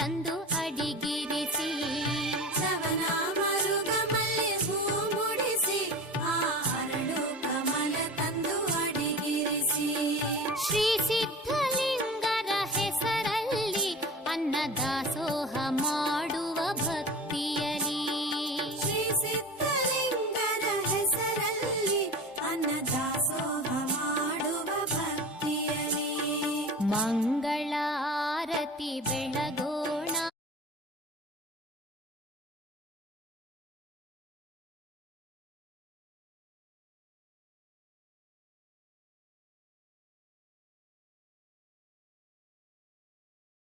ತಂದು ಅಡಿಗಿರಿಸಿ, ಶ್ರವಣ ಮರುಗ ಮಲ್ಲೆ ಹೂ ಮುಡಿಸಿ, ಆ ಅರಳು ಕಮಲ ತಂದು ಅಡಿಗಿರಿಸಿ. ಶ್ರೀ ಸಿದ್ಧಲಿಂಗರ ಹೆಸರಲ್ಲಿ ಅನ್ನದಾಸೋಹ